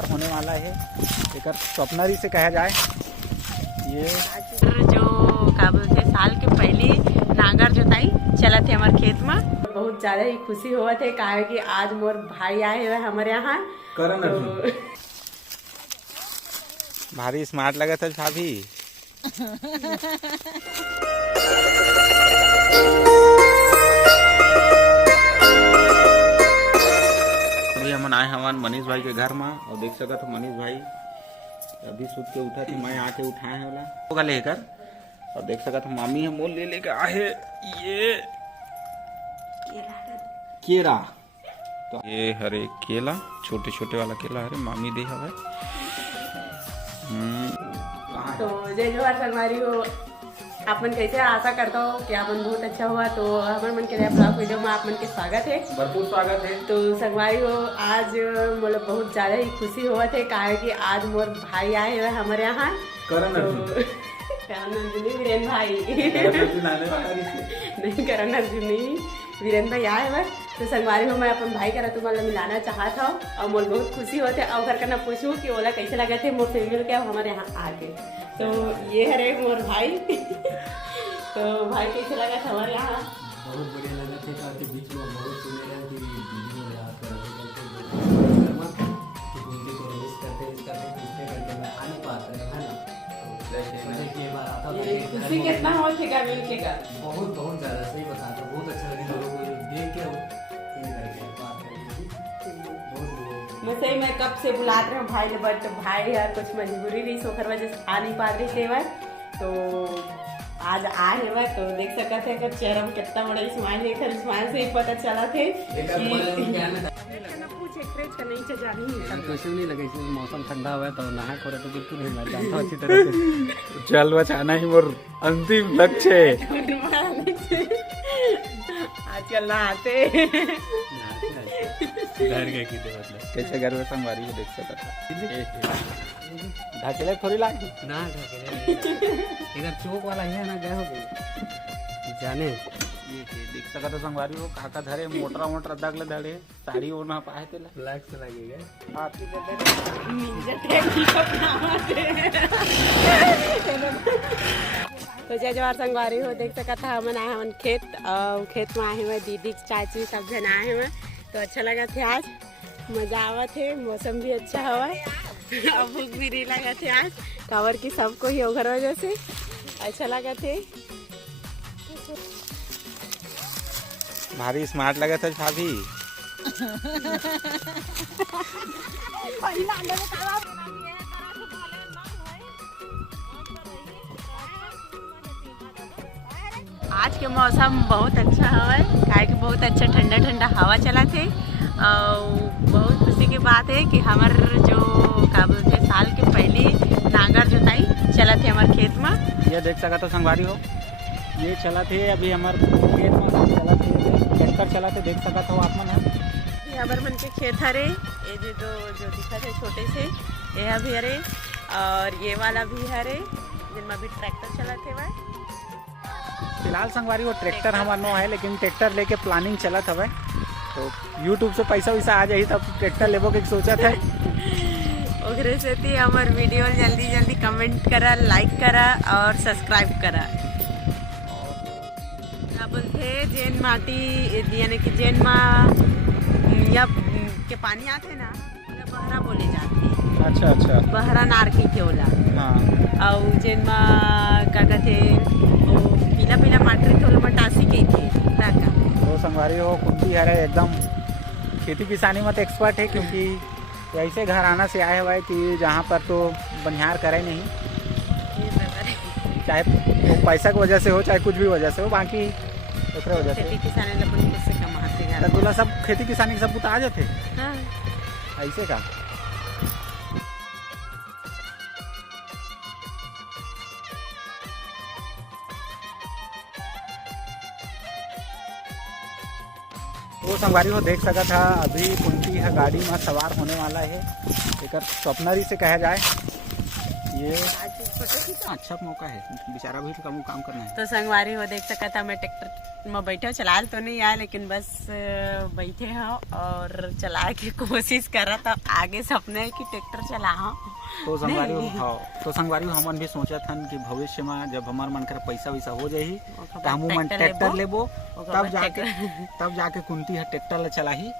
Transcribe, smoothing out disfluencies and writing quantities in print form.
सवार होने वाला है, एक स्वप्नरी से कहा जाए। ये जो का बोलते साल के पहले नांगर जोताई चला थे हमारे खेत में, बहुत ज्यादा ही खुशी हुआ थे काहे कि आज मोर भाई आए हुए हमारे यहाँ। तो भारी स्मार्ट लगा था भाभी। अभी हम आए हमारे मनीष भाई के घर में और देख सका तो मनीष भाई अभी सूत के उठा थी, मैं आके उठाए हैं वाला होगा लेकर। और देख सका तो मामी हम मोल ले लेकर आए ये केरा। तो ये हरे केला, छोटे छोटे वाला केला हरे मामी दे हवे। तो जय जोहार संगवारी हो, आपन कैसे आशा करता हो कि आपन बहुत अच्छा हुआ। तो हमारे मन के लिए ब्लॉग वीडियो में आप मन के स्वागत है, भरपूर स्वागत है। तो संगवारी हो आज मतलब बहुत ज्यादा ही खुशी हुआ थे काहे कि आज मोर भाई आए हुए हमारे यहाँ। करण अर्जुनी वीरेन भाई नहीं, करण अर्जुनी वीरेन भाई आए हुए। तो संगवारी हो मैं अपन भाई का तुम्हारा मिलाना चाहता हूँ और मोर बहुत खुशी होते और घर करना पूछूँ कि ओला कैसे लगे थे मोर से मिल के हमारे यहाँ आ गए। तो ये है रे मोर भाई। तो भाई कैसे लगा था हमारे यहाँ? बहुत बढ़िया लगा थे। काफी बीच में बहुत सुनेगा कि दीदी ने याद कर उनके को मिस करते करके मैं आ नहीं पाता है ना। तो के बार आता खुशी कितना हो थे का मिल के का बहुत बहुत ज़्यादा सही बताता, बहुत अच्छा लगी लोगों को देख के ये करके बात करके बहुत मैं सही मैं कब से बुलाते रहे भाई ने, बट भाई है कुछ मजबूरी रही सोखर वजह से आ नहीं पा रही थे वह। तो आज आए हुए तो देख सका थे कि चेहरा में कितना बड़ा स्माइल है। खैर स्माइल से ही पता चला थे नहीं लगे। मौसम ठंडा हुआ है तो नहा खोरा तो बिल्कुल नहीं मैं जानता अच्छी तरह से। चल बचाना ही मोर अंतिम लक्ष्य है। आजकल नहाते कैसे घर में संगवारी को देख सकता था। ढाकेले थोड़ी लागी ना इधर चौक वाला है ना, गए हो जाने ये देख सका तो संगवारी हो काका धरे मोटरा मोटरा दगले धरे साड़ी ओढ़ना पाए थे ब्लैक से लगेगा आपकी तो जय जवाहर संगवारी हो देख सका था हम आए हम खेत और खेत में आए हुए दीदी चाची सब जन आए हुए। तो अच्छा लगा थे आज, मजा आवा थे, मौसम भी अच्छा हुआ और भूख भी नहीं लगा थे आज कवर की सबको ही घर वजह से अच्छा लगा थे। भारी स्मार्ट लगा था भाभी। आज के मौसम बहुत अच्छा हवा है काहे कि बहुत अच्छा ठंडा ठंडा हवा चला थे और बहुत खुशी की बात है कि हमार जो का बोलते साल के पहले नांगर जोताई चला थे हमारे खेत में। ये देख सका तो संगवारी हो ये चला थे अभी हमारे खेत में चला थे ट्रैक्टर चला थे, देख सका था आप मन ये हमारे मन के खेत हरे, ये जो दिखा थे छोटे से ये भी हरे और ये वाला भी हरे जिनमें अभी ट्रैक्टर चला थे वह। फिलहाल संगवारी वो ट्रैक्टर हमारा नो है लेकिन ट्रैक्टर लेके प्लानिंग चला था भाई। तो यूट्यूब से पैसा वैसा आ जाए तब ट्रैक्टर लेबो के सोचा था। ओकरे से थी हमार वीडियो जल्दी जल्दी कमेंट करा, लाइक करा और सब्सक्राइब करा। क्या बोलते जैन माटी यानी कि जैन माँ या के पानी आते ना बहरा बोले जाते। अच्छा अच्छा बहरा नारकी के ओला हाँ। और जैन माँ क्या कहते पीला पीला माटी तो मटासी के थे का। तो संगवारी हो कुंती हरे एकदम खेती किसानी में तो एक्सपर्ट है क्योंकि ऐसे घर आना से आए हुआ है कि जहाँ पर तो बनिहार करे नहीं, चाहे तो पैसा की वजह से हो चाहे कुछ भी वजह से हो, बाकी दूसरे वजह से खेती किसानी लोग से कमाते घर तुला सब खेती किसानी सब कुछ आ जाते। हाँ। ऐसे का वो संगवारी हो देख सका था अभी कुंती है गाड़ी में सवार होने वाला है, एक स्वप्नरी से कहा जाए। ये अच्छा मौका है, बेचारा भी तो काम करना है। तो संगवारी हो देख सकता था, मैं ट्रैक्टर में बैठे चलाल तो नहीं आया, लेकिन बस बैठे हो और चला के कोशिश करा था, आगे सपने है कि ट्रैक्टर चलाओ। तो संगवारी हमन भी सोचा था कि भविष्य में जब हमार मन कर पैसा वैसा हो जाही तो हम ट्रैक्टर लेबो, तब जाके कुंती है ट्रैक्टर चलाही